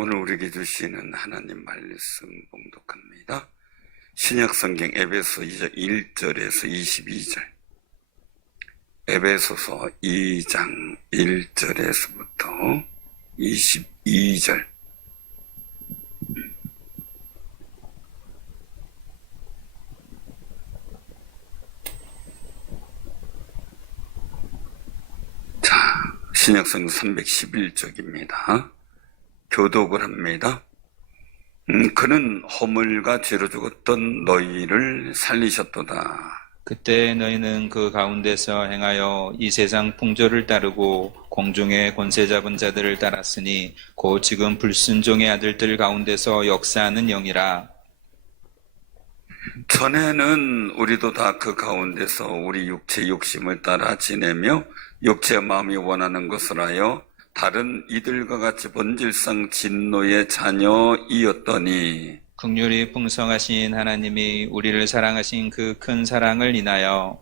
오늘 우리에게 주시는 하나님 말씀 봉독합니다. 신약성경 에베소 2장 1절에서 22절. 에베소서 2장 1절에서부터 22절. 자, 신약성경 311쪽입니다. 교독을 합니다. 그는 허물과 죄로 죽었던 너희를 살리셨도다. 그때 너희는 그 가운데서 행하여 이 세상 풍조를 따르고 공중의 권세 잡은 자들을 따랐으니 곧 지금 불순종의 아들들 가운데서 역사하는 영이라. 전에는 우리도 다 그 가운데서 우리 육체 욕심을 따라 지내며 육체의 마음이 원하는 것을 하여 다른 이들과 같이 본질상 진노의 자녀이었더니 긍휼이 풍성하신 하나님이 우리를 사랑하신 그 큰 사랑을 인하여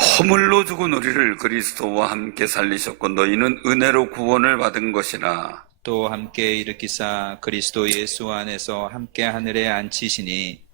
허물로 죽은 우리를 그리스도와 함께 살리셨고 너희는 은혜로 구원을 받은 것이라. 또 함께 일으키사 그리스도 예수 안에서 함께 하늘에 앉히시니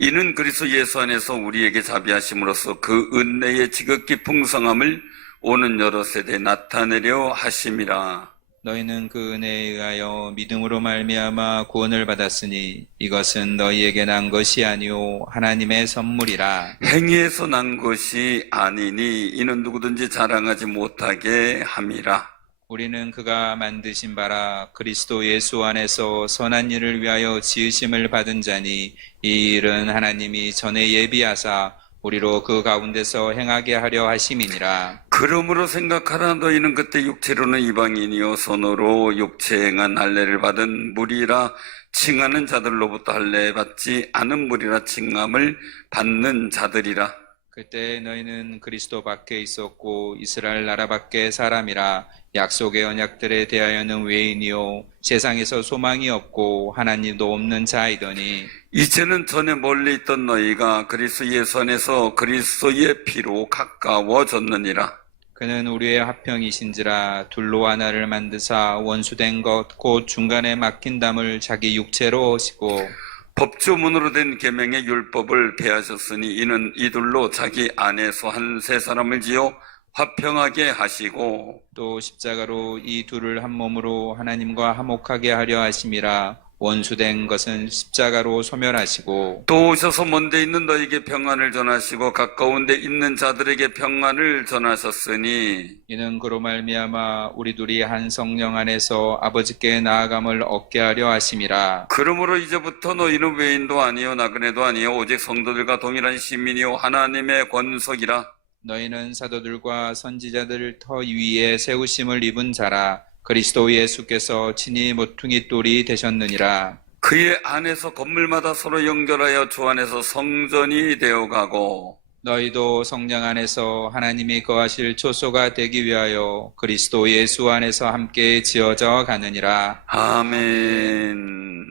이는 그리스도 예수 안에서 우리에게 자비하심으로써 그 은혜의 지극히 풍성함을 오는 여러 세대에 나타내려 하심이라. 너희는 그 은혜에 의하여 믿음으로 말미암아 구원을 받았으니 이것은 너희에게 난 것이 아니오 하나님의 선물이라. 행위에서 난 것이 아니니 이는 누구든지 자랑하지 못하게 함이라. 우리는 그가 만드신 바라 그리스도 예수 안에서 선한 일을 위하여 지으심을 받은 자니 이 일은 하나님이 전에 예비하사 우리로 그 가운데서 행하게 하려 하심이니라. 그러므로 생각하라. 너희는 그때 육체로는 이방인이요 손으로 육체 행한 할례를 받은 무리라. 칭하는 자들로부터 할례 받지 않은 무리라. 칭함을 받는 자들이라. 그때 너희는 그리스도 밖에 있었고 이스라엘 나라 밖에 사람이라. 약속의 언약들에 대하여는 외인이요 세상에서 소망이 없고 하나님도 없는 자이더니 이제는 전에 멀리 있던 너희가 그리스도 예수 안에서 그리스도의 피로 가까워졌느니라. 그는 우리의 화평이신지라 둘로 하나를 만드사 원수된 것 곧 중간에 막힌 담을 자기 육체로 오시고 법조문으로 된 계명의 율법을 폐하셨으니 이는 이둘로 자기 안에서 한 세 사람을 지어 화평하게 하시고 또 십자가로 이 둘을 한 몸으로 하나님과 화목하게 하려 하심이라. 원수된 것은 십자가로 소멸하시고 또 오셔서 먼데 있는 너에게 평안을 전하시고 가까운 데 있는 자들에게 평안을 전하셨으니 이는 그로 말미암아 우리 둘이 한 성령 안에서 아버지께 나아감을 얻게 하려 하심이라. 그러므로 이제부터 너희는 외인도 아니요 나그네도 아니요 오직 성도들과 동일한 시민이요 하나님의 권속이라. 너희는 사도들과 선지자들 터 위에 세우심을 입은 자라. 그리스도 예수께서 친히 모퉁이 돌이 되셨느니라. 그의 안에서 건물마다 서로 연결하여 주 안에서 성전이 되어가고 너희도 성령 안에서 하나님이 거하실 초소가 되기 위하여 그리스도 예수 안에서 함께 지어져 가느니라. 아멘.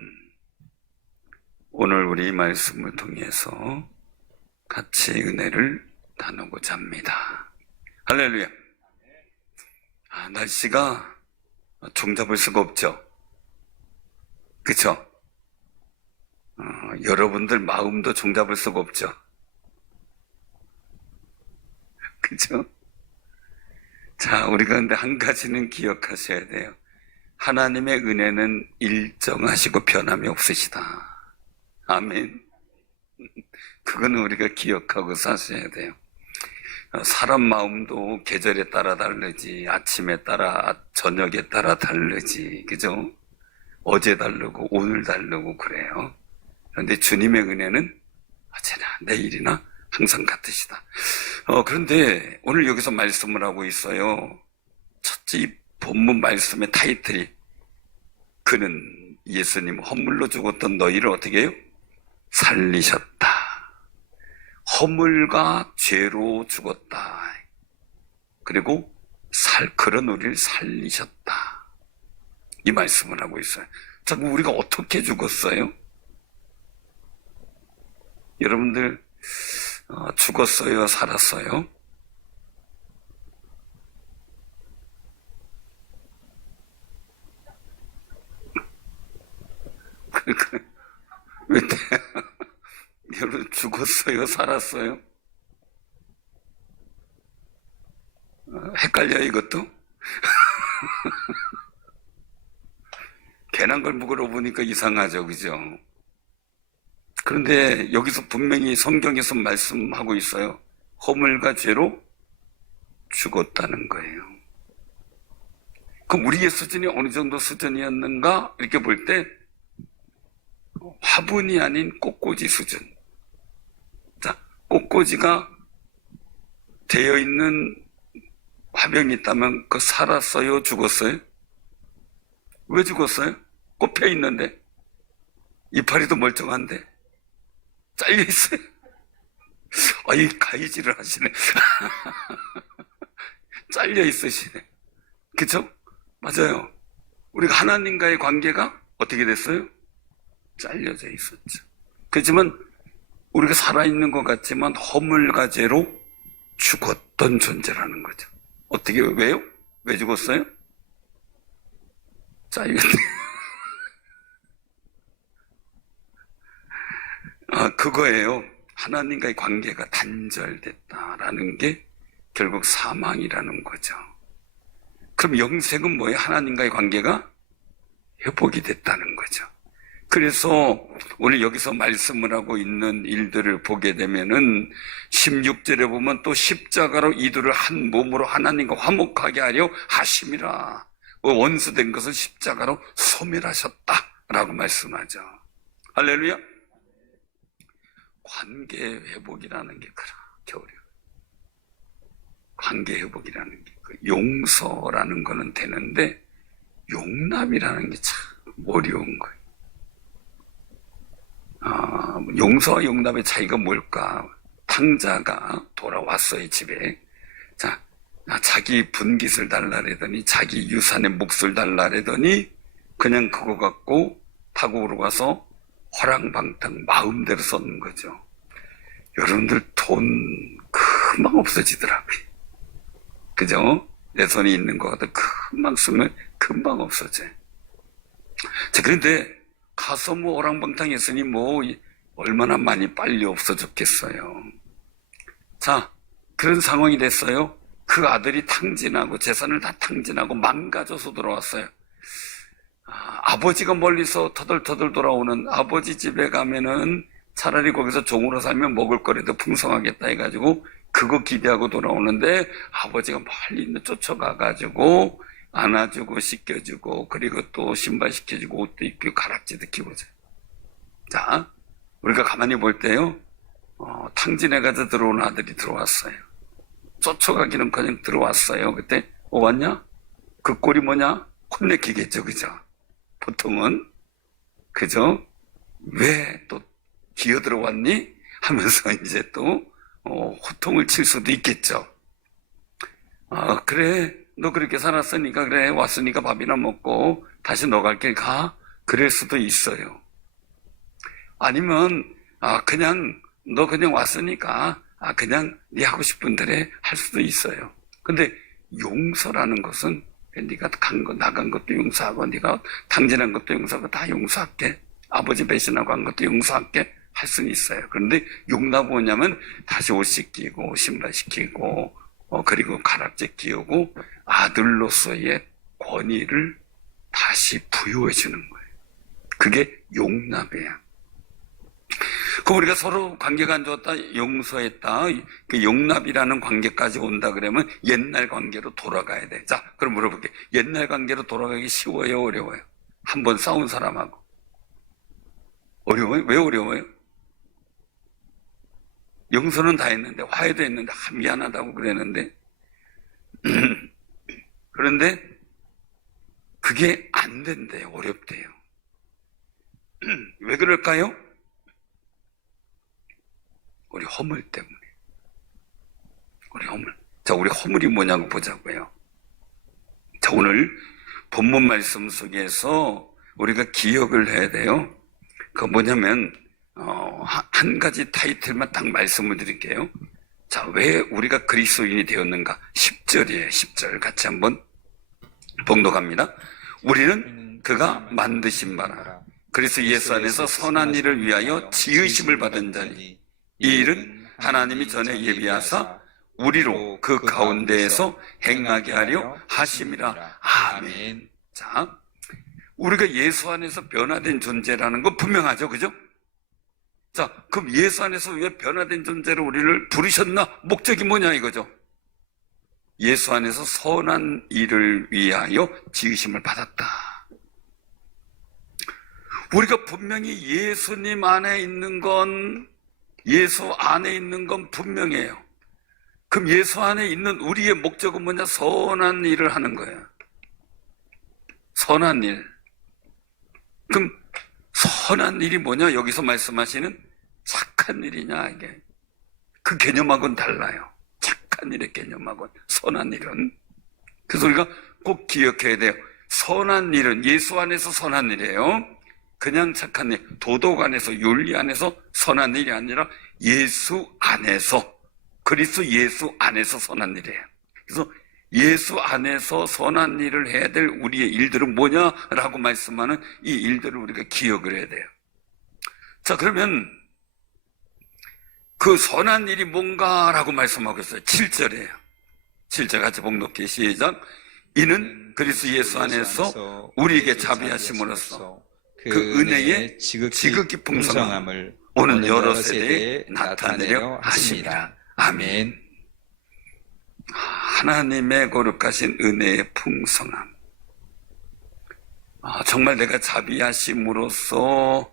오늘 우리 말씀을 통해서 같이 은혜를 나누고자 합니다. 할렐루야. 날씨가 종잡을 수가 없죠. 그쵸? 여러분들 마음도 종잡을 수가 없죠. 그쵸? 자, 우리가 근데 한 가지는 기억하셔야 돼요. 하나님의 은혜는 일정하시고 변함이 없으시다. 아멘. 그거는 우리가 기억하고 사셔야 돼요. 사람 마음도 계절에 따라 다르지, 아침에 따라, 저녁에 따라 다르지, 그죠? 어제 다르고, 오늘 다르고, 그래요. 그런데 주님의 은혜는 어제나 내일이나 항상 같으시다. 그런데 오늘 여기서 말씀을 하고 있어요. 첫째, 이 본문 말씀의 타이틀이, 그는 예수님 허물로 죽었던 너희를 어떻게 해요? 살리셨다. 허물과 죄로 죽었다. 그리고 그런 우리를 살리셨다. 이 말씀을 하고 있어요. 자, 우리가 어떻게 죽었어요? 여러분들 죽었어요? 살았어요? 왜 여러분 죽었어요? 살았어요? 헷갈려요, 이것도? 괜한 걸 물어보니까 이상하죠, 그죠? 그런데 여기서 분명히 성경에서 말씀하고 있어요. 허물과 죄로 죽었다는 거예요. 그럼 우리의 수준이 어느 정도 수준이었는가? 이렇게 볼 때 화분이 아닌 꽃꽂이 수준. 자, 꽃꽂이가 되어 있는 화병이 있다면 그 살았어요? 죽었어요? 왜 죽었어요? 꽃 펴 있는데 이파리도 멀쩡한데 잘려 있어요. 이 가위질을 하시네. 잘려 있으시네. 그쵸? 맞아요. 우리가 하나님과의 관계가 어떻게 됐어요? 잘려져 있었죠. 그렇지만 우리가 살아있는 것 같지만 허물과 죄로 죽었던 존재라는 거죠. 어떻게, 왜요? 왜 죽었어요? 잘렸네. 그거예요. 하나님과의 관계가 단절됐다라는 게 결국 사망이라는 거죠. 그럼 영생은 뭐예요? 하나님과의 관계가 회복이 됐다는 거죠. 그래서 오늘 여기서 말씀을 하고 있는 일들을 보게 되면은 16절에 보면 또 십자가로 이들을 한 몸으로 하나님과 화목하게 하려 하심이라. 원수된 것을 십자가로 소멸하셨다라고 말씀하죠. 할렐루야. 관계 회복이라는 게 그렇게 어려워요. 관계 회복이라는 게 용서라는 거는 되는데 용납이라는 게 참 어려운 거예요. 용서와 용납의 차이가 뭘까? 탕자가 돌아왔어요, 집에. 자, 자기 분깃을 달라래더니 자기 유산의 몫을 달라래더니 그냥 그거 갖고 타고 오러가서 허랑방탕 마음대로 썼는 거죠. 여러분들 돈 금방 없어지더라고요. 그죠? 내 손에 있는 거 갖다 금방 쓰면 금방 없어져요. 자, 그런데 가서 뭐 허랑방탕 했으니 뭐 얼마나 많이 빨리 없어졌겠어요. 자, 그런 상황이 됐어요. 그 아들이 탕진하고 재산을 다 탕진하고 망가져서 돌아왔어요. 아버지가 멀리서 터덜터덜 돌아오는 아버지 집에 가면은 차라리 거기서 종으로 살면 먹을 거리도 풍성하겠다 해가지고 그거 기대하고 돌아오는데 아버지가 멀리 있는 쫓아가가지고 안아주고 씻겨주고 그리고 또 신발 시켜주고 옷도 입히고 가락지도 끼워줘요. 자, 우리가 가만히 볼 때요, 탕진해가지고 들어온 아들이 들어왔어요. 쫓아가기는커녕 들어왔어요. 그때 왔냐? 그 꼴이 뭐냐? 혼내키겠죠, 그죠? 보통은 그죠? 왜 또 기어들어왔니? 하면서 이제 또 호통을 칠 수도 있겠죠. 그래, 너 그렇게 살았으니까 그래, 왔으니까 밥이나 먹고 다시 너 갈 길 가? 그럴 수도 있어요. 아니면 그냥 너 그냥 왔으니까 그냥 네 하고 싶은 대로 할 수도 있어요. 근데 용서라는 것은 네가 간 거, 나간 것도 용서하고 네가 탕진한 것도 용서하고 다 용서할게. 아버지 배신하고 한 것도 용서할게. 할 수는 있어요. 그런데 용납은 뭐냐면 다시 옷 씻기고 신발 시키고 그리고 가락지 끼우고 아들로서의 권위를 다시 부여해 주는 거예요. 그게 용납이에요. 그 우리가 서로 관계가 안 좋았다, 용서했다, 그 용납이라는 관계까지 온다 그러면 옛날 관계로 돌아가야 돼. 자, 그럼 물어볼게. 옛날 관계로 돌아가기 쉬워요, 어려워요? 한 번 싸운 사람하고. 어려워요? 왜 어려워요? 용서는 다 했는데, 화해도 했는데, 미안하다고 그랬는데, 그런데 그게 안 된대요. 어렵대요. 왜 그럴까요? 우리 허물 때문에. 우리 허물. 자, 우리 허물이 뭐냐고 보자고요. 자, 오늘 본문 말씀 속에서 우리가 기억을 해야 돼요. 그거 뭐냐면, 한 가지 타이틀만 딱 말씀을 드릴게요. 자, 왜 우리가 그리스도인이 되었는가? 10절이에요. 10절 같이 한번 봉독합니다. 우리는 그가 만드신 바라 그리스도 예수 안에서 선한 일을 위하여 지으심을 받은 자니 이 일은 하나님이 전에 예비하사 우리로 그 가운데에서 행하게 하려 하심이라. 아멘. 자, 우리가 예수 안에서 변화된 존재라는 거 분명하죠, 그죠? 자, 그럼 예수 안에서 왜 변화된 존재로 우리를 부르셨나? 목적이 뭐냐 이거죠. 예수 안에서 선한 일을 위하여 지으심을 받았다. 우리가 분명히 예수님 안에 있는 건, 예수 안에 있는 건 분명해요. 그럼 예수 안에 있는 우리의 목적은 뭐냐? 선한 일을 하는 거예요. 선한 일. 그럼 선한 일이 뭐냐? 여기서 말씀하시는 착한 일이냐 이게. 그 개념하고는 달라요. 착한 일의 개념하고는. 선한 일은. 그래서 우리가 꼭 기억해야 돼요. 선한 일은 예수 안에서 선한 일이에요. 그냥 착한 일, 도덕 안에서, 윤리 안에서 선한 일이 아니라 예수 안에서, 그리스도 예수 안에서 선한 일이에요. 그래서 예수 안에서 선한 일을 해야 될 우리의 일들은 뭐냐라고 말씀하는 이 일들을 우리가 기억을 해야 돼요. 자, 그러면 그 선한 일이 뭔가라고 말씀하고 있어요. 7절이에요. 7절 같이 봉독해 시작. 이는 그리스도 예수 안에서 우리에게 자비하심으로써 그 은혜의 지극히 풍성함을 오는 여러 세대에 나타내려 하십니다. 아멘. 하나님의 거룩하신 은혜의 풍성함. 정말 내가 자비하심으로써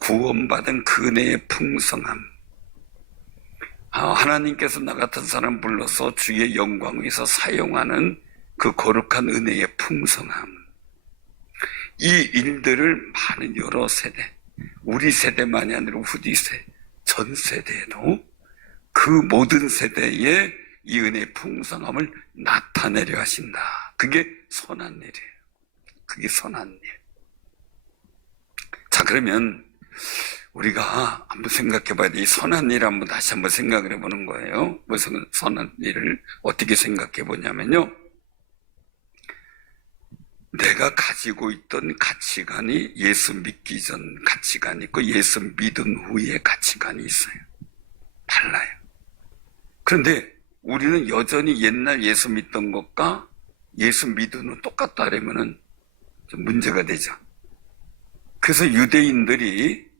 구원받은 그 은혜의 풍성함. 하나님께서 나 같은 사람 불러서 주의 영광 위해서 사용하는 그 거룩한 은혜의 풍성함. 이 일들을 많은 여러 세대, 우리 세대만이 아니라 후디 세대, 전 세대에도 그 모든 세대에 이 은혜의 풍성함을 나타내려 하신다. 그게 선한 일이에요. 그게 선한 일. 자, 그러면 우리가 한번 생각해 봐야 돼. 이 선한 일 한번 다시 한번 생각을 해보는 거예요. 무슨 선한 일을 어떻게 생각해 보냐면요. 내가 가지고 있던 가치관이 예수 믿기 전 가치관이 있고 예수 믿은 후의 가치관이 있어요. 달라요. 그런데 우리는 여전히 옛날 예수 믿던 것과 예수 믿은 후 똑같다 그러면은 좀 문제가 되죠. 그래서 유대인들이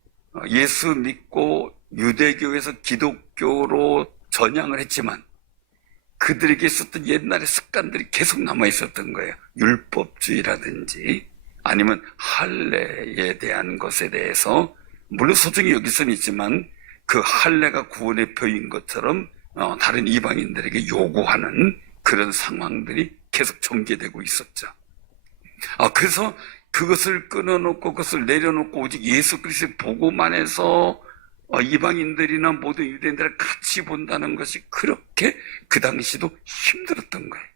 예수 믿고 유대교에서 기독교로 전향을 했지만 그들에게 있었던 옛날의 습관들이 계속 남아 있었던 거예요. 율법주의라든지 아니면 할례에 대한 것에 대해서 물론 소중히 여길 수는 있지만 그 할례가 구원의 표인 것처럼 다른 이방인들에게 요구하는 그런 상황들이 계속 전개되고 있었죠. 그래서 그것을 끊어놓고 그것을 내려놓고 오직 예수 그리스도의 복음만 해서 이방인들이나 모든 유대인들을 같이 본다는 것이 그렇게 그 당시도 힘들었던 거예요.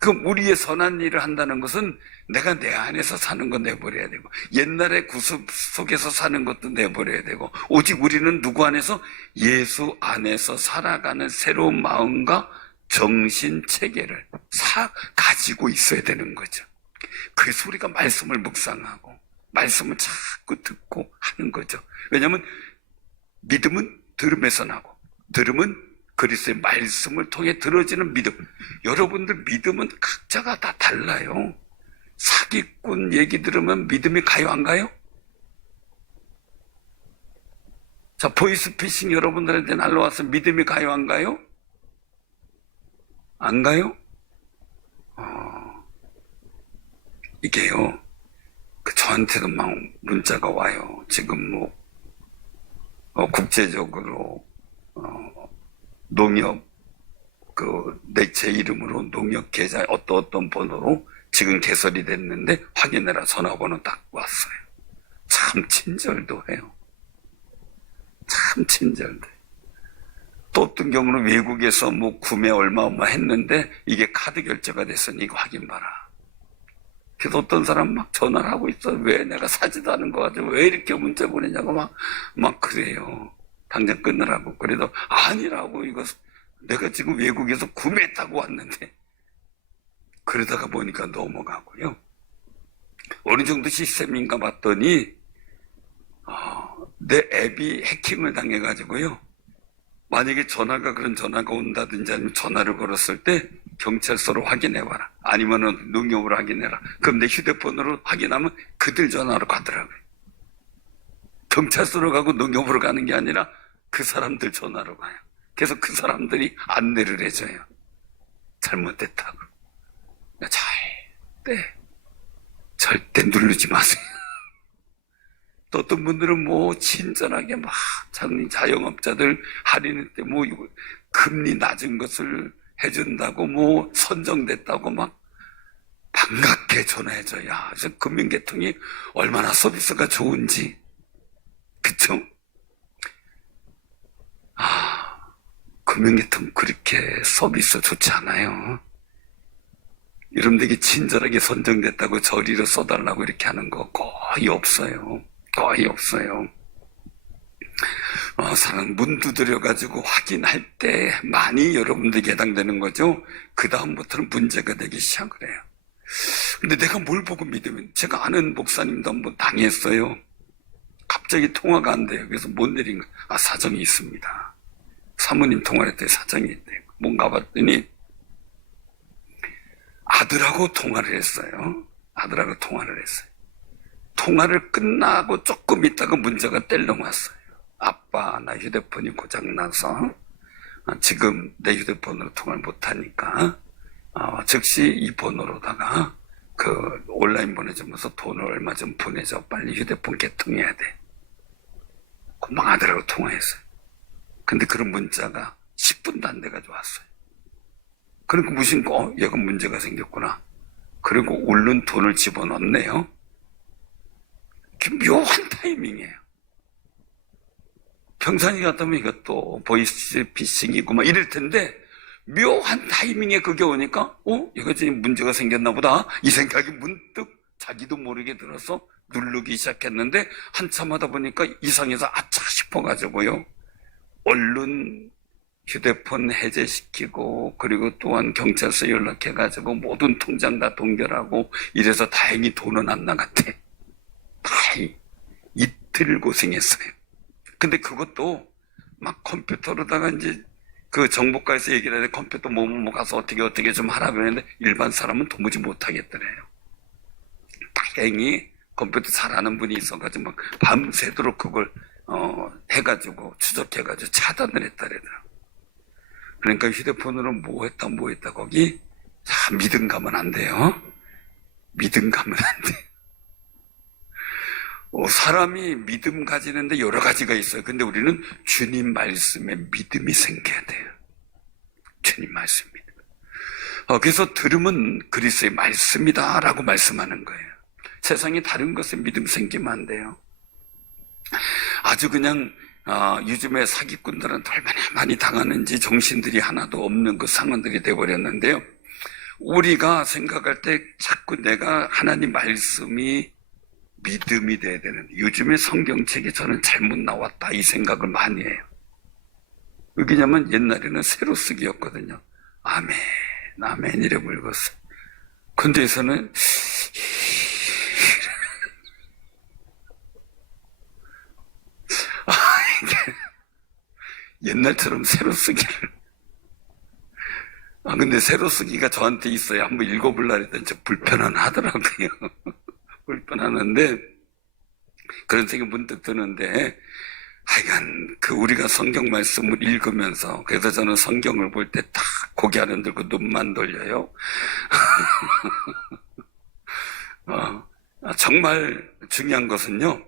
그럼 우리의 선한 일을 한다는 것은 내가 내 안에서 사는 건 내버려야 되고 옛날의 구습 속에서 사는 것도 내버려야 되고 오직 우리는 누구 안에서? 예수 안에서 살아가는 새로운 마음과 정신 체계를 가지고 있어야 되는 거죠. 그래서 우리가 말씀을 묵상하고 말씀을 자꾸 듣고 하는 거죠. 왜냐하면 믿음은 들음에서 나고 들음은 그리스도의 말씀을 통해 들어지는 믿음. 여러분들 믿음은 각자가 다 달라요. 사기꾼 얘기 들으면 믿음이 가요 안 가요? 자, 보이스피싱 여러분들한테 날라와서 믿음이 가요 안 가요? 안 가요? 이게요. 저한테도 막 문자가 와요. 지금 국제적으로 농협 제 이름으로 농협 계좌 어떤 번호로 지금 개설이 됐는데 확인해라 전화번호 딱 왔어요. 참 친절도 해요. 참 친절도 해요. 또 어떤 경우는 외국에서 구매 얼마 했는데 이게 카드 결제가 됐으니 이거 확인 봐라. 그래서 어떤 사람 막 전화를 하고 있어. 왜 내가 사지도 않은 거 가지고 왜 이렇게 문자 보내냐고 막 그래요. 당장 끊으라고. 그래도 아니라고 이거 내가 지금 외국에서 구매했다고 왔는데 그러다가 보니까 넘어가고요. 어느 정도 시스템인가 봤더니 내 앱이 해킹을 당해가지고요. 만약에 그런 전화가 온다든지 아니면 전화를 걸었을 때 경찰서로 확인해봐라. 아니면은 농협으로 확인해라. 그럼 내 휴대폰으로 확인하면 그들 전화로 가더라고요. 경찰서로 가고 농협으로 가는 게 아니라 그 사람들 전화로 가요. 그래서 그 사람들이 안내를 해줘요. 잘못됐다고. 절대 누르지 마세요. 또 어떤 분들은 친절하게 자영업자들 할인할 때 금리 낮은 것을 해준다고 선정됐다고 반갑게 전화해줘요. 그래서 금융계통이 얼마나 서비스가 좋은지. 그쵸? 금융계통 그렇게 서비스 좋지 않아요. 여러분들에게 친절하게 선정됐다고 저리로 써달라고 이렇게 하는 거 거의 없어요. 거의 없어요. 사람 문 두드려가지고 확인할 때 많이 여러분들에게 해당되는 거죠. 그 다음부터는 문제가 되기 시작을 해요. 근데 내가 뭘 보고 믿으면, 제가 아는 목사님도 한번 당했어요. 갑자기 통화가 안 돼요. 그래서 못 내린 거. 사정이 있습니다. 사모님 통화를 했더니 사정이 있대요. 뭔가 봤더니 아들하고 통화를 했어요. 아들하고 통화를 했어요. 통화를 끝나고 조금 있다가 문제가 뗄렁 왔어요. 아빠, 나 휴대폰이 고장나서 지금 내 휴대폰으로 통화를 못하니까 즉시 이 번호로다가 온라인 보내주면서 돈을 얼마 좀 보내줘. 빨리 휴대폰 개통해야 돼. 금방 아들하고 통화했어요. 근데 그런 문자가 10분도 안 돼가지고 왔어요. 그러니까 무심코 얘가 문제가 생겼구나. 그리고 얼른 돈을 집어넣네요. 묘한 타이밍이에요. 평상시 같으면 이것도 보이스 피싱이고 이럴 텐데 묘한 타이밍에 그게 오니까 얘가 지금 문제가 생겼나 보다 이 생각이 문득 자기도 모르게 들어서 누르기 시작했는데 한참 하다 보니까 이상해서 아차 싶어가지고요. 얼른 휴대폰 해제시키고 그리고 또한 경찰서 연락해가지고 모든 통장 다 동결하고 이래서 다행히 돈은 안 나갔대. 다행히 이틀 고생했어요. 근데 그것도 컴퓨터로다가 이제 정보과에서 얘기를 하는데 컴퓨터 가서 어떻게 좀 하라 그랬는데 일반 사람은 도무지 못하겠더래요. 다행히 컴퓨터 잘하는 분이 있어가지고 밤새도록 그걸 해가지고 추적해가지고 차단을 했다래더라고. 그러니까 휴대폰으로 뭐 했다 거기 믿음 가면 안 돼요. 믿음 가면 안 돼. 사람이 믿음 가지는데 여러 가지가 있어요. 근데 우리는 주님 말씀에 믿음이 생겨야 돼요. 주님 말씀 믿음. 그래서 들으면 그리스도의 말씀이다 라고 말씀하는 거예요. 세상에 다른 것에 믿음 생기면 안 돼요. 아주 그냥 요즘에 사기꾼들은 얼마나 많이 당하는지 정신들이 하나도 없는 그 상황들이 되어버렸는데요. 우리가 생각할 때 자꾸 내가 하나님 말씀이 믿음이 돼야 되는데 요즘에 성경책이 저는 잘못 나왔다 이 생각을 많이 해요. 왜냐면 옛날에는 새로 쓰기였거든요. 아멘, 아멘 이래 불렀어요. 근데에서는 옛날처럼 새로 쓰기를. 근데 새로 쓰기가 저한테 있어요. 한번 읽어보려고 했더니 불편은 하더라고요. 불편하는데, 그런 생각이 문득 드는데, 하여간, 우리가 성경 말씀을 읽으면서, 그래서 저는 성경을 볼 때 딱 고개 안 흔들고 눈만 돌려요. 정말 중요한 것은요,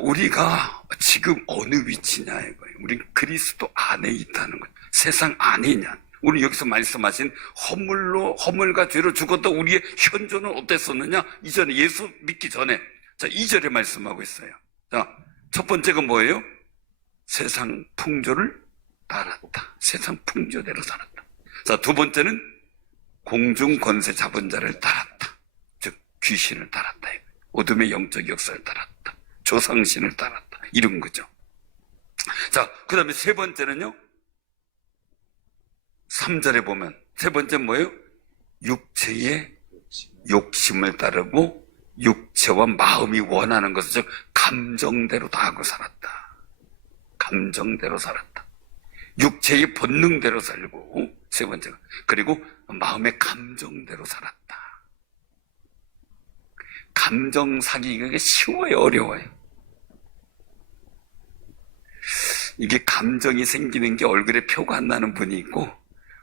우리가 지금 어느 위치냐 이거예요. 우리 그리스도 안에 있다는 거예요. 세상 안에 있냐. 우리 여기서 말씀하신 허물과 죄로 죽었던 우리의 현존은 어땠었느냐? 이전에 예수 믿기 전에. 자, 2절에 말씀하고 있어요. 자, 첫 번째가 뭐예요? 세상 풍조를 따랐다. 세상 풍조대로 살았다. 자, 두 번째는 공중 권세 잡은 자를 따랐다. 즉 귀신을 따랐다. 어둠의 영적 역사를 따랐다. 조상신을 따랐다. 이런 거죠. 자, 그 다음에 세 번째는요. 3절에 보면 세 번째 뭐예요? 육체의 욕심을 따르고 육체와 마음이 원하는 것을, 즉 감정대로 다 하고 살았다. 감정대로 살았다. 육체의 본능대로 살고, 세 번째가, 그리고 마음의 감정대로 살았다. 감정 사귀기가 쉬워요, 어려워요? 이게 감정이 생기는 게 얼굴에 표가 안 나는 분이 있고,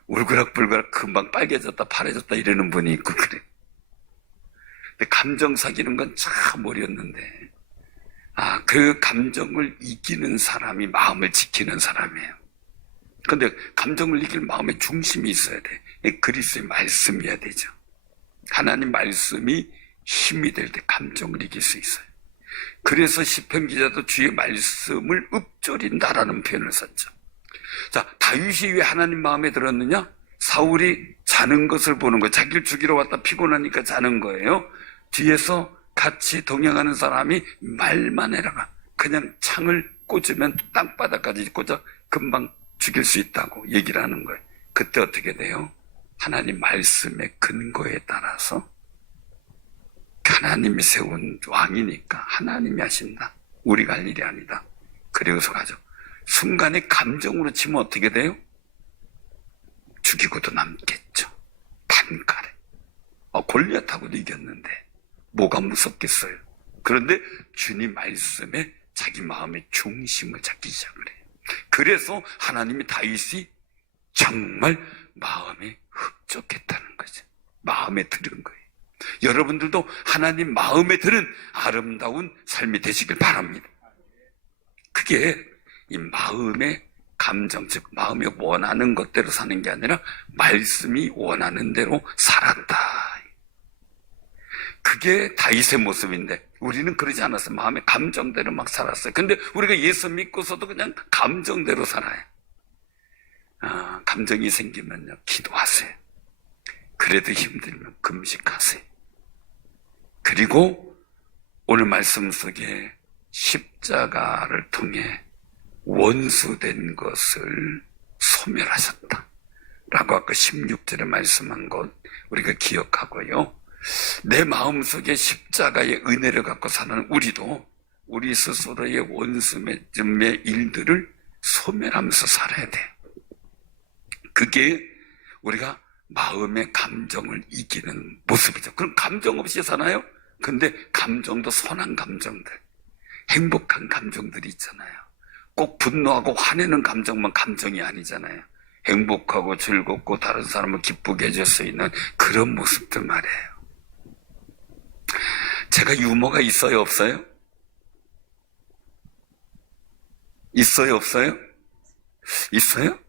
울그락불그락 금방 빨개졌다 파래졌다 이러는 분이 있고 그래. 근데 감정 사귀는 건 참 어려웠는데, 그 감정을 이기는 사람이 마음을 지키는 사람이에요. 근데 감정을 이길 마음의 중심이 있어야 돼. 그리스도의 말씀이어야 되죠. 하나님 말씀이 힘이 될 때 감정을 이길 수 있어요. 그래서 시편 기자도 주의 말씀을 읊조린다라는 표현을 썼죠. 자, 다윗이 왜 하나님 마음에 들었느냐? 사울이 자는 것을 보는 거예요. 자기를 죽이러 왔다 피곤하니까 자는 거예요. 뒤에서 같이 동행하는 사람이 말만 해라가, 그냥 창을 꽂으면 땅바닥까지 꽂아 금방 죽일 수 있다고 얘기를 하는 거예요. 그때 어떻게 돼요? 하나님 말씀의 근거에 따라서, 하나님이 세운 왕이니까 하나님이 하신다. 우리가 할 일이 아니다. 그리고서 가죠. 순간에 감정으로 치면 어떻게 돼요? 죽이고도 남겠죠. 단칼에. 골리앗하고도 이겼는데 뭐가 무섭겠어요? 그런데 주님 말씀에 자기 마음의 중심을 잡기 시작을 해요. 그래서 하나님이 다윗이 정말 마음에 흡족했다는 거죠. 마음에 들은 거예요. 여러분들도 하나님 마음에 드는 아름다운 삶이 되시길 바랍니다. 그게 이 마음의 감정, 즉 마음이 원하는 것대로 사는 게 아니라 말씀이 원하는 대로 살았다. 그게 다윗의 모습인데 우리는 그러지 않았어요. 마음의 감정대로 막 살았어요. 근데 우리가 예수 믿고서도 그냥 감정대로 살아요. 감정이 생기면요, 기도하세요. 그래도 힘들면 금식하세요. 그리고 오늘 말씀 속에 십자가를 통해 원수된 것을 소멸하셨다 라고 아까 16절에 말씀한 것 우리가 기억하고요. 내 마음속에 십자가의 은혜를 갖고 사는 우리도 우리 스스로의 원수의 일들을 소멸하면서 살아야 돼요. 그게 우리가 마음의 감정을 이기는 모습이죠. 그럼 감정 없이 사나요? 근데 감정도 선한 감정들, 행복한 감정들이 있잖아요. 꼭 분노하고 화내는 감정만 감정이 아니잖아요. 행복하고 즐겁고 다른 사람을 기쁘게 해줄 수 있는 그런 모습들 말이에요. 제가 유머가 있어요, 없어요? 있어요, 없어요? 있어요?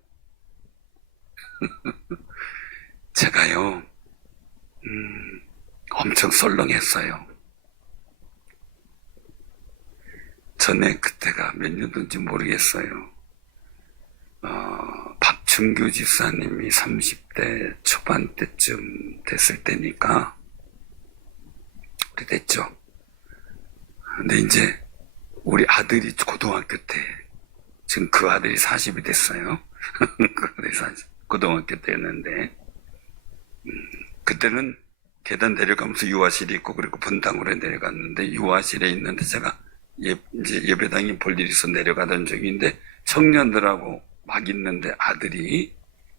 제가요, 엄청 썰렁했어요. 전에 그때가 몇 년도인지 모르겠어요. 박춘규 집사님이 30대 초반 때쯤 됐을 때니까, 오래됐죠. 근데 이제 우리 아들이 고등학교 때, 지금 그 아들이 40이 됐어요. 그 아들이 40, 고등학교 때였는데, 그때는 계단 내려가면서 유아실이 있고, 그리고 분당으로 내려갔는데, 유아실에 있는데 제가 이제 예배당에 볼 일이 있어 내려가던 중인데, 청년들하고 막 있는데 아들이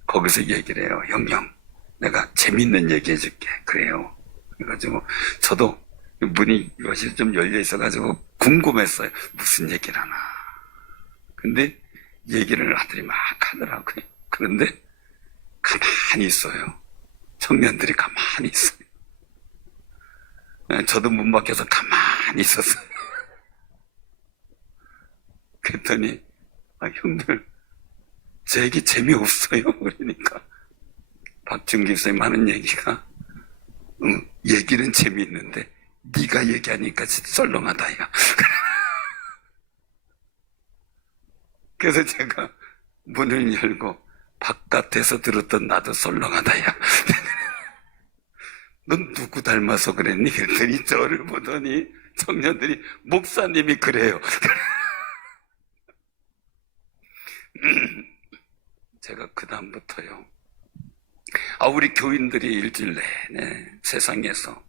거기서 얘기를 해요. 형, 내가 재밌는 얘기 해줄게. 그래요. 그래가지고 저도 문이 유아실이 좀 열려 있어가지고 궁금했어요. 무슨 얘기를 하나. 근데 얘기를 아들이 막 하더라고요. 그런데 가만히 있어요. 청년들이 가만히 있어요. 저도 문 밖에서 가만히 있었어요. 그랬더니 형들 제 얘기 재미없어요. 그러니까 박준기 선생님 하는 얘기가 얘기는 재미있는데 네가 얘기하니까 썰렁하다 야. 그래서 제가 문을 열고 바깥에서 들었던 나도 썰렁하다 야. 넌 누구 닮아서 그랬니? 그랬더니 저를 보더니 청년들이 목사님이 그래요. 제가 그 다음부터요. 우리 교인들이 일주일 내내 세상에서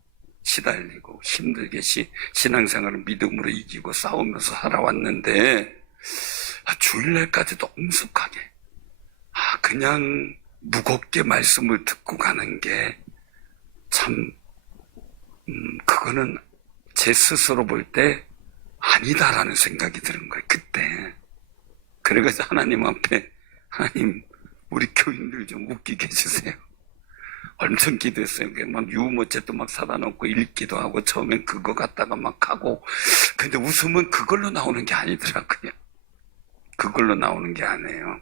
시달리고 힘들게 신앙생활을 믿음으로 이기고 싸우면서 살아왔는데 주일날까지도 엄숙하게 그냥 무겁게 말씀을 듣고 가는 게 참 그거는 제 스스로 볼 때 아니다라는 생각이 드는 거예요. 그때. 그래가지고 하나님 앞에 하나님 우리 교인들 좀 웃기게 해주세요. 엄청 기도했어요. 막 유모책도 막 사다 놓고 읽기도 하고 처음엔 그거 갖다가 막 하고 근데 웃음은 그걸로 나오는 게 아니더라고요. 그걸로 나오는 게 아니에요.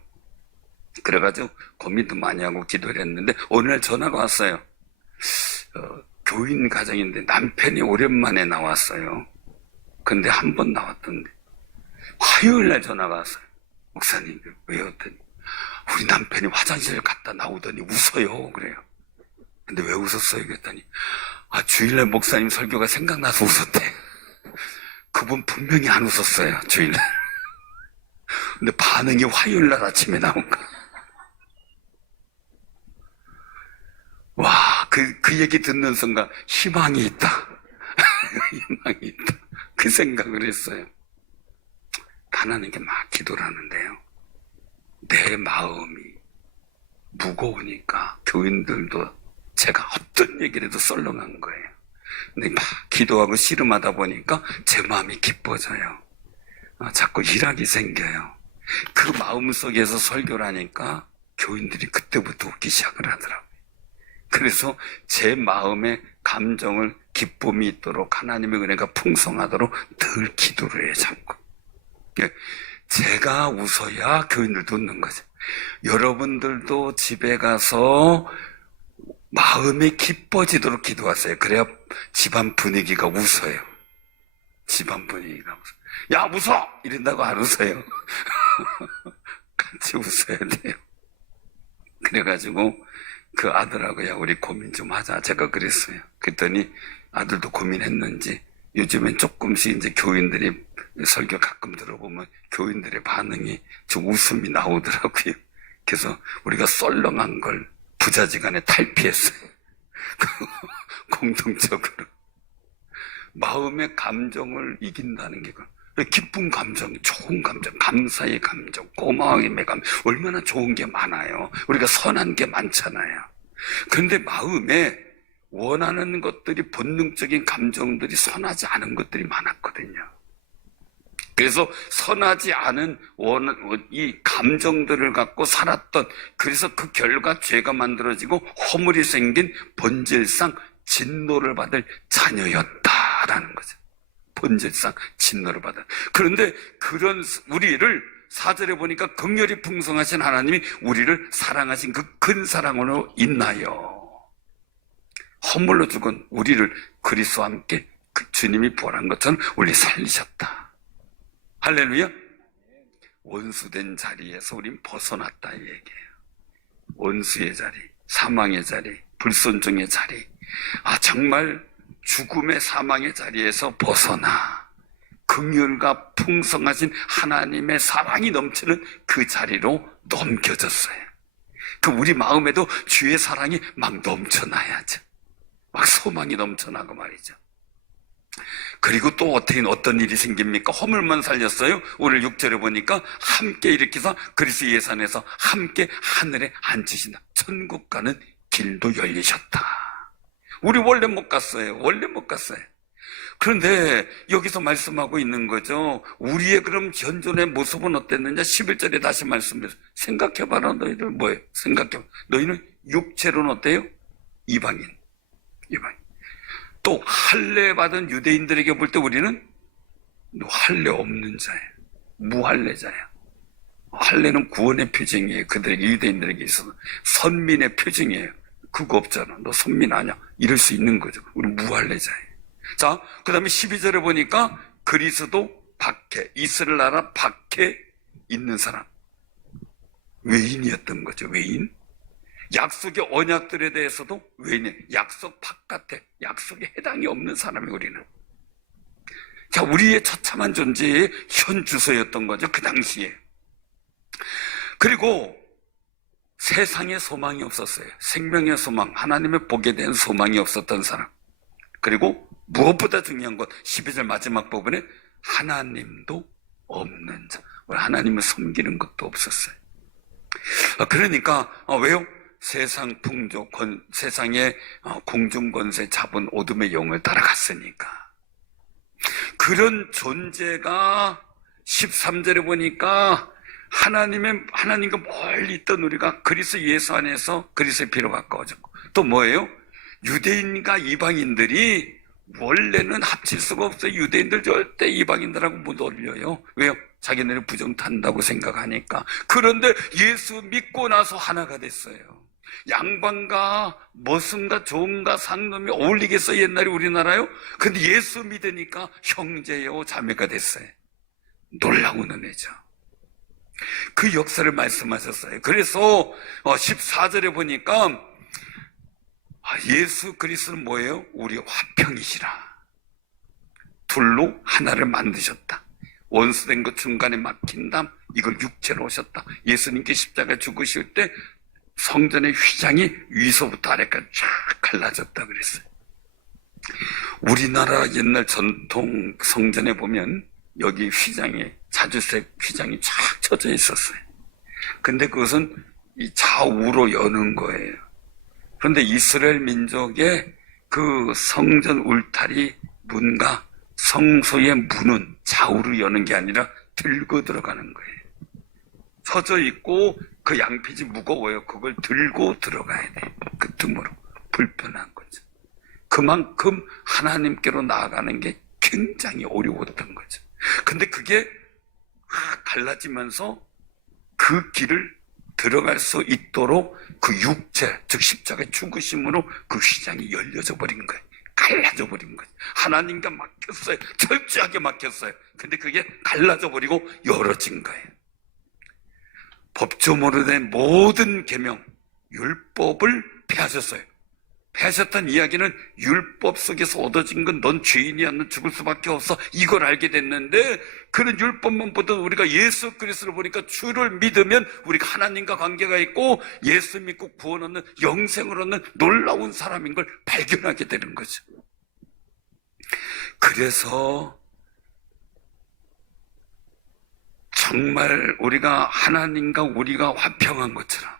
그래가지고 고민도 많이 하고 기도를 했는데 어느 날 전화가 왔어요. 교인 가정인데 남편이 오랜만에 나왔어요. 근데 한 번 나왔던데 화요일 날 전화가 왔어요. 목사님 왜 왔더니 우리 남편이 화장실 갔다 나오더니 웃어요. 그래요. 근데 왜 웃었어요? 그랬더니 주일날 목사님 설교가 생각나서 웃었대. 그분 분명히 안 웃었어요. 주일날. 근데 반응이 화요일날 아침에 나온 거야. 와, 그 얘기 듣는 순간 희망이 있다. 희망이 있다. 그 생각을 했어요. 하나님께 막 기도를 하는데요. 내 마음이 무거우니까 교인들도 제가 어떤 얘기를 해도 썰렁한 거예요. 근데 막 기도하고 씨름하다 보니까 제 마음이 기뻐져요. 자꾸 일하기 생겨요. 그 마음속에서 설교를 하니까 교인들이 그때부터 웃기 시작을 하더라고요. 그래서 제 마음에 감정을 기쁨이 있도록 하나님의 은혜가 풍성하도록 늘 기도를 해요. 자꾸. 제가 웃어야 교인들도 웃는 거죠. 여러분들도 집에 가서 마음이 기뻐지도록 기도하세요. 그래야 집안 분위기가 웃어요. 집안 분위기가 웃어요. 야 웃어! 이런다고 안 웃어요. 같이 웃어야 돼요. 그래가지고 그 아들하고 야 우리 고민 좀 하자. 제가 그랬어요. 그랬더니 아들도 고민했는지 요즘엔 조금씩 이제 교인들이 설교 가끔 들어보면 교인들의 반응이 좀 웃음이 나오더라고요. 그래서 우리가 썰렁한 걸 부자지간에 탈피했어요. 공동적으로. 마음의 감정을 이긴다는 게 기쁜 감정, 좋은 감정, 감사의 감정, 고마움의 감정 얼마나 좋은 게 많아요. 우리가 선한 게 많잖아요. 그런데 마음에 원하는 것들이 본능적인 감정들이 선하지 않은 것들이 많았거든요. 그래서 선하지 않은 이 감정들을 갖고 살았던 그래서 그 결과 죄가 만들어지고 허물이 생긴 본질상 진노를 받을 자녀였다라는 거죠. 본질상 진노를 받아. 그런데 그런 우리를 4절에 보니까 긍휼이 풍성하신 하나님이 우리를 사랑하신 그 큰 사랑으로 인하여 허물로 죽은 우리를 그리스도와 함께 그 주님이 부활한 것처럼 우리 살리셨다. 할렐루야. 원수된 자리에서 우린 벗어났다 이 얘기예요. 원수의 자리, 사망의 자리, 불순종의 자리, 정말 죽음의 사망의 자리에서 벗어나 긍휼과 풍성하신 하나님의 사랑이 넘치는 그 자리로 넘겨졌어요. 그 우리 마음에도 주의 사랑이 막 넘쳐나야죠. 막 소망이 넘쳐나고 말이죠. 그리고 또 어떤 일이 생깁니까? 허물만 살렸어요. 오늘 6절에 보니까 함께 일으켜서 그리스도 예산에서 함께 하늘에 앉으신다. 천국 가는 길도 열리셨다. 우리 원래 못 갔어요. 그런데 여기서 말씀하고 있는 거죠. 우리의 그럼 현존의 모습은 어땠느냐? 11절에 다시 말씀드려요. 생각해봐라. 너희들 뭐예요? 생각해봐. 너희는 육체로는 어때요? 이방인. 또 할례 받은 유대인들에게 볼 때 우리는 할례 없는 자예요. 무할례자예요. 할례는 구원의 표징이에요. 그들에게 유대인들에게 있어서 선민의 표징이에요. 그거 없잖아. 너 선민 아니야. 이럴 수 있는 거죠. 우리 무할례자예요. 자, 그 다음에 12절에 보니까 그리스도 밖에, 이스라엘 나라 밖에 있는 사람. 외인이었던 거죠. 외인. 약속의 언약들에 대해서도 외인이에요. 약속 바깥에, 약속에 해당이 없는 사람이 우리는. 자, 우리의 처참한 존재의 현 주소였던 거죠. 그 당시에. 그리고 세상에 소망이 없었어요. 생명의 소망, 하나님의 복에 대한 소망이 없었던 사람. 그리고 무엇보다 중요한 것 12절 마지막 부분에 하나님도 없는 자. 하나님을 섬기는 것도 없었어요. 그러니까 왜요? 세상 풍조, 세상의 공중 권세 잡은 어둠의 영을 따라갔으니까. 그런 존재가 13절에 보니까 하나님과 멀리 있던 우리가 그리스도 예수 안에서 그리스도의 피로 가까워졌고, 또 뭐예요? 유대인과 이방인들이 원래는 합칠 수가 없어요. 유대인들 절대 이방인들하고 못 어울려요. 왜요? 자기네를 부정탄다고 생각하니까. 그런데 예수 믿고 나서 하나가 됐어요. 양반과 머슴과 종과 상놈이 어울리겠어요? 옛날에 우리나라요? 근데 예수 믿으니까 형제요 자매가 됐어요. 놀라운 은혜죠. 그 역사를 말씀하셨어요. 그래서 14절에 보니까 예수 그리스도는 뭐예요? 우리 화평이시라. 둘로 하나를 만드셨다. 원수된 것 중간에 막힌 담 이걸 육체로 오셨다. 예수님께 십자가에 죽으실 때 성전의 휘장이 위서부터 아래까지 쫙 갈라졌다 그랬어요. 우리나라 옛날 전통 성전에 보면 여기 휘장에 자주색 휘장이 쫙 쳐져 있었어요. 근데 그것은 이 좌우로 여는 거예요. 그런데 이스라엘 민족의 그 성전 울타리 문과 성소의 문은 좌우로 여는 게 아니라 들고 들어가는 거예요. 서져 있고 그 양피지 무거워요. 그걸 들고 들어가야 돼요. 그 틈으로. 불편한 거죠. 그만큼 하나님께로 나아가는 게 굉장히 어려웠던 거죠. 근데 그게 갈라지면서 그 길을 들어갈 수 있도록 그 육체, 즉 십자가의 죽으심으로 그 휘장이 열려져 버린 거예요. 갈라져 버린 거예요. 하나님과 막혔어요. 철저하게 막혔어요. 근데 그게 갈라져 버리고 열어진 거예요. 법조문으로 된 모든 계명, 율법을 폐하셨어요. 폐하셨다는 이야기는 율법 속에서 얻어진 건 넌 죄인이야, 넌 죽을 수밖에 없어, 이걸 알게 됐는데, 그런 율법만 보던 우리가 예수 그리스도를 보니까 주를 믿으면 우리가 하나님과 관계가 있고 예수 믿고 구원 얻는, 영생을 얻는 놀라운 사람인 걸 발견하게 되는 거죠. 그래서 정말 우리가 하나님과 우리가 화평한 것처럼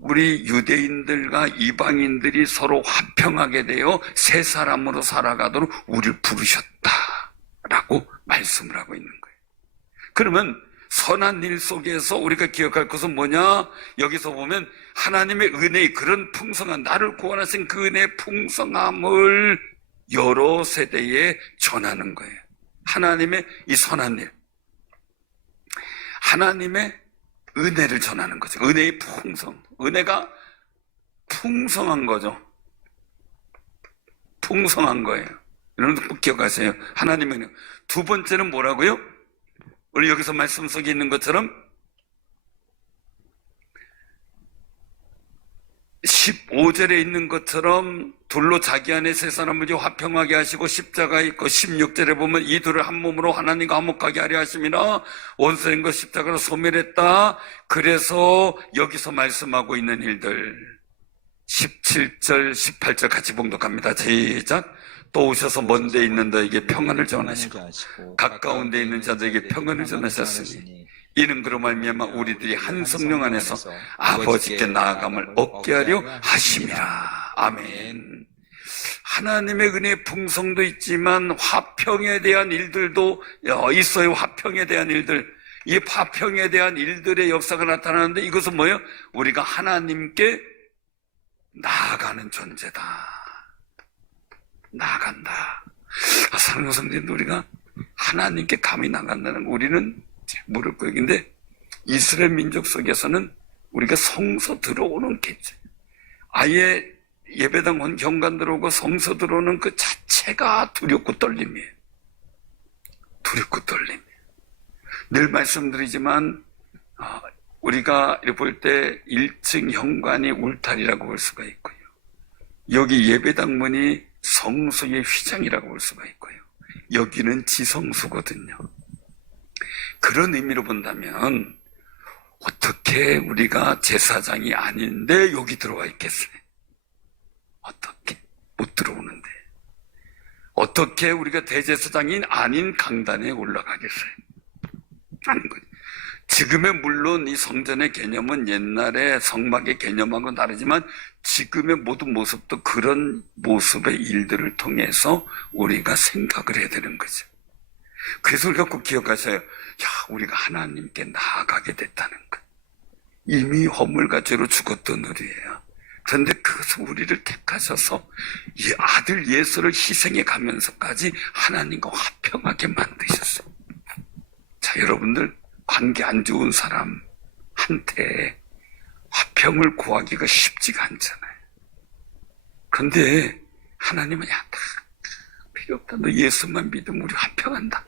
우리 유대인들과 이방인들이 서로 화평하게 되어 새 사람으로 살아가도록 우리를 부르셨다라고 말씀을 하고 있는 거예요. 그러면 선한 일 속에서 우리가 기억할 것은 뭐냐? 여기서 보면 하나님의 은혜의 그런 풍성한, 나를 구원하신 그 은혜의 풍성함을 여러 세대에 전하는 거예요. 하나님의 이 선한 일, 하나님의 은혜를 전하는 거죠. 은혜의 풍성. 은혜가 풍성한 거죠. 풍성한 거예요. 여러분 꼭 기억하세요. 하나님의 은혜. 두 번째는 뭐라고요? 우리 여기서 말씀 속에 있는 것처럼 15절에 있는 것처럼 둘로 자기 안에 세 사람을 화평하게 하시고 십자가 있고, 16절에 보면 이 둘을 한 몸으로 하나님과 화목하게 하려 하심이라 원수된 것 십자가로 소멸했다. 그래서 여기서 말씀하고 있는 일들 17절 18절 같이 봉독합니다. 시작. 또 오셔서 먼 데 있는 자에게 평안을 전하시고 가까운 데 있는 자들에게 평안을 전하셨으니 이는 그로 말미암아 우리들이 한 성령 안에서 아버지께 나아감을 얻게 하려 하심이라. 아멘. 하나님의 은혜의 풍성도 있지만 화평에 대한 일들도 있어요. 화평에 대한 일들. 이 화평에 대한 일들의 역사가 나타나는데 이것은 뭐예요? 우리가 하나님께 나아가는 존재다. 나아간다. 사랑하는 성도님들, 우리가 하나님께 감히 나간다는 거, 우리는 모를 거예요. 근데 이스라엘 민족 속에서는 우리가 성소 들어오는 겠죠. 아예 예배당 경관 들어오고 성소 들어오는 그 자체가 두렵고 떨림이에요. 두렵고 떨림. 늘 말씀드리지만 우리가 볼 때 1층 현관이 울타리라고 볼 수가 있고요. 여기 예배당 문이 성소의 휘장이라고 볼 수가 있고요. 여기는 지성소거든요. 그런 의미로 본다면 어떻게 우리가 제사장이 아닌데 여기 들어와 있겠어요? 어떻게? 못 들어오는데. 어떻게 우리가 대제사장이 아닌 강단에 올라가겠어요? 아닌 거죠. 지금의 물론 이 성전의 개념은 옛날의 성막의 개념하고 다르지만 지금의 모든 모습도 그런 모습의 일들을 통해서 우리가 생각을 해야 되는 거죠. 그래서 우리가 꼭 기억하셔요. 야, 우리가 하나님께 나아가게 됐다는 것. 이미 허물과 죄로 죽었던 우리예요. 그런데 그것을 우리를 택하셔서 이 아들 예수를 희생해 가면서까지 하나님과 화평하게 만드셨어요. 자, 여러분들 관계 안 좋은 사람한테 화평을 구하기가 쉽지가 않잖아요. 그런데 하나님은 야, 다 필요 없다. 너 예수만 믿으면 우리 화평한다.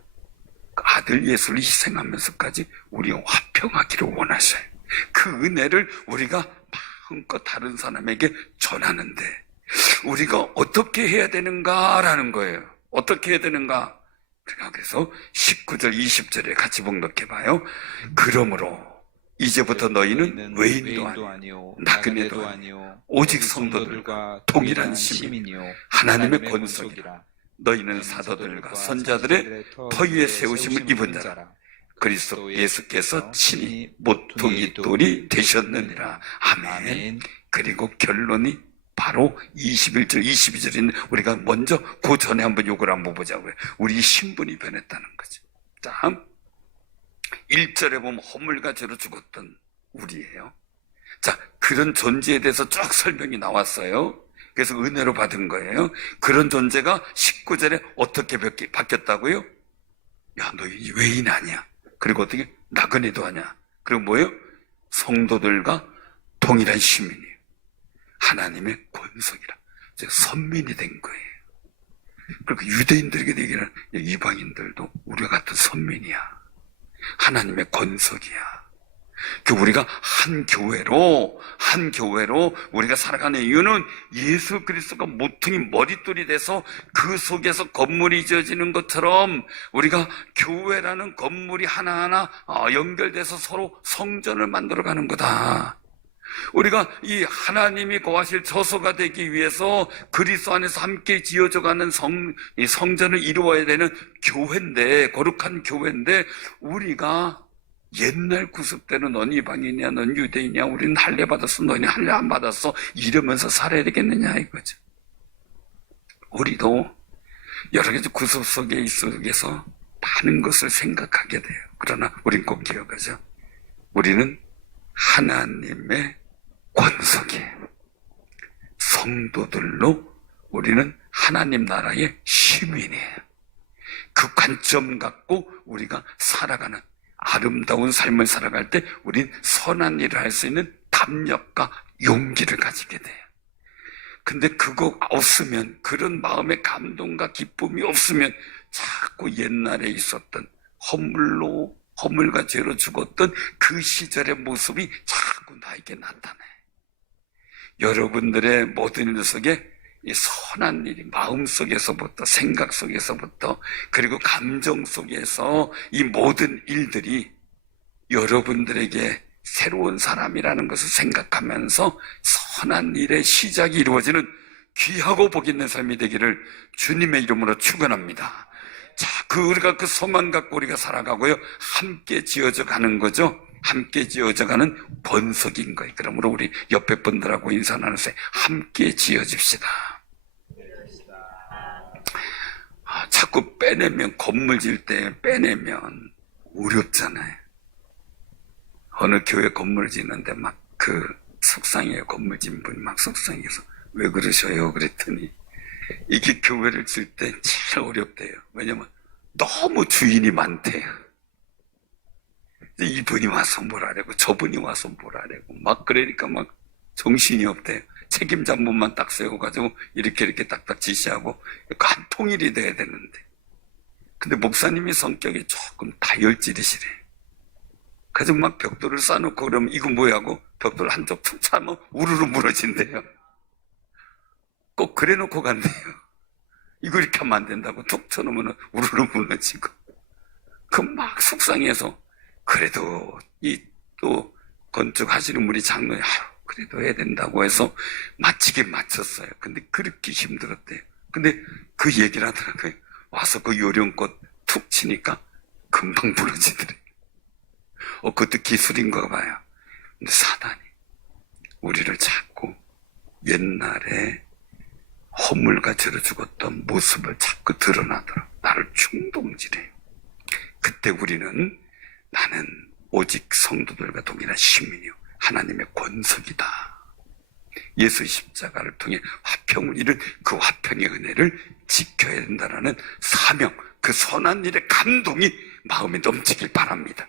그 아들 예수를 희생하면서까지 우리와 화평하기를 원하셔요. 그 은혜를 우리가 마음껏 다른 사람에게 전하는데 우리가 어떻게 해야 되는가라는 거예요. 어떻게 해야 되는가? 그래서 19절 20절에 같이 봉독해봐요. 그러므로 이제부터 너희는 외인도 아니요 나그네도 아니요 오직 성도들과 동일한 시민이요 하나님의 권속이라. 너희는 사도들과 선자들의 터위에 세우심을 입은 자라. 그리스도 예수께서 친히 모퉁이 돌이 되셨느니라. 아멘. 그리고 결론이 바로 21절, 22절인데 우리가 먼저 그 전에 한번 요걸 한번 보자고요. 우리 신분이 변했다는 거죠. 자, 1절에 보면 허물과 죄로 죽었던 우리예요. 자, 그런 존재에 대해서 쭉 설명이 나왔어요. 그래서 은혜로 받은 거예요. 그런 존재가 19절에 어떻게 바뀌었다고요? 야, 너 외인 아니야. 그리고 어떻게? 나그네도 아니야. 그리고 뭐예요? 성도들과 동일한 시민이에요. 하나님의 권속이라. 즉 선민이 된 거예요. 그리고 유대인들에게 되기는 이방인들도 우리와 같은 선민이야. 하나님의 권속이야. 우리가 한 교회로 우리가 살아가는 이유는 예수 그리스도가 모퉁이 머릿돌이 돼서 그 속에서 건물이 지어지는 것처럼 우리가 교회라는 건물이 하나하나 연결돼서 서로 성전을 만들어가는 거다. 우리가 이 하나님이 거하실 처소가 되기 위해서 그리스도 안에서 함께 지어져가는 성전을 이루어야 되는 교회인데, 거룩한 교회인데 우리가 옛날 구습 때는 넌 이방인이야, 넌 유대인이야, 우리는 할례 받았어, 너는 할례 안 받았어 이러면서 살아야 되겠느냐 이거죠. 우리도 여러 가지 구습 속에서 많은 것을 생각하게 돼요. 그러나 우린 꼭 기억하죠. 우리는 하나님의 권속이에요. 성도들로 우리는 하나님 나라의 시민이에요. 그 관점 갖고 우리가 살아가는 아름다운 삶을 살아갈 때 우린 선한 일을 할 수 있는 담력과 용기를 가지게 돼요. 근데 그거 없으면, 그런 마음의 감동과 기쁨이 없으면 자꾸 옛날에 있었던 허물과 죄로 죽었던 그 시절의 모습이 자꾸 나에게 나타나요. 여러분들의 모든 일 속에 이 선한 일이 마음 속에서부터, 생각 속에서부터, 그리고 감정 속에서 이 모든 일들이 여러분들에게 새로운 사람이라는 것을 생각하면서 선한 일의 시작이 이루어지는 귀하고 복 있는 삶이 되기를 주님의 이름으로 축원합니다. 자, 우리가 그 소망 갖고 우리가 살아가고요. 함께 지어져 가는 거죠. 함께 지어져 가는 번석인 거예요. 그러므로 우리 옆에 분들하고 인사 나누세요. 함께 지어집시다. 자꾸 빼내면, 건물 질 때 빼내면 어렵잖아요. 어느 교회 건물 짓는데 막 속상해요. 건물 짓는 분이 막 속상해서 왜 그러셔요? 그랬더니 이게 교회를 질 때 제일 어렵대요. 왜냐면 너무 주인이 많대요. 이분이 와서 뭘 하려고, 저분이 와서 뭘 하려고 막 그러니까 막 정신이 없대요. 책임자 한 분만 딱 세워가지고 이렇게 딱딱 지시하고 한 통일이 돼야 되는데, 근데 목사님이 성격이 조금 다혈질이시래. 그래서 막 벽돌을 쌓아놓고 그러면 이거 뭐야 하고 벽돌 한쪽 툭 차면 우르르 무너진대요. 꼭 그래놓고 간대요. 이거 이렇게 하면 안 된다고 툭 쳐놓으면 우르르 무너지고. 그럼 막 속상해서, 그래도 또 건축하시는 분이 장로에 그래도 해야 된다고 해서 마치긴 마쳤어요. 근데 그렇게 힘들었대요. 근데 그 얘기를 하더라고요. 와서 그 요령꽃 툭 치니까 금방 부러지더래. 그것도 기술인가 봐요. 근데 사단이 우리를 자꾸 옛날에 허물같이로 죽었던 모습을 자꾸 드러나더라. 나를 충동질해요. 그때 우리는 나는 오직 성도들과 동일한 시민이요 하나님의 권속이다. 예수 십자가를 통해 화평을 이룬 그 화평의 은혜를 지켜야 된다는 사명, 그 선한 일의 감동이 마음에 넘치길 바랍니다.